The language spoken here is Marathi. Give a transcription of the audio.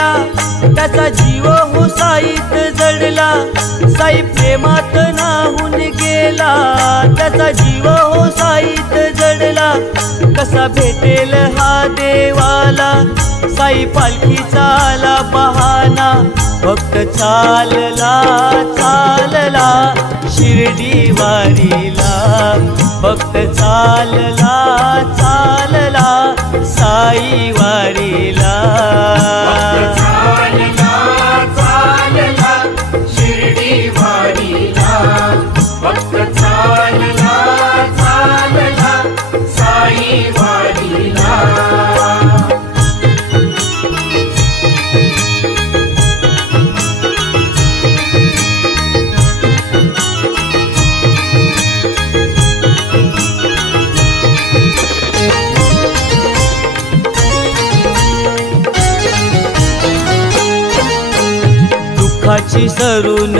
गेला, त्याचा जीव हुसाईत जडला, साई प्रेमात नाहून गेला, त्याचा जीव हुसाईत जडला, कसा भेटेल हा देवाला, साई पालखीचा आला बहाना, भक्त चालला चालला शिर्डी वारीला, भक्त चालला चालला साई वारीला, चालला चालला शिर्डी वारीला, भक्त चालला चालला साई वारीला. दुःखाची सरून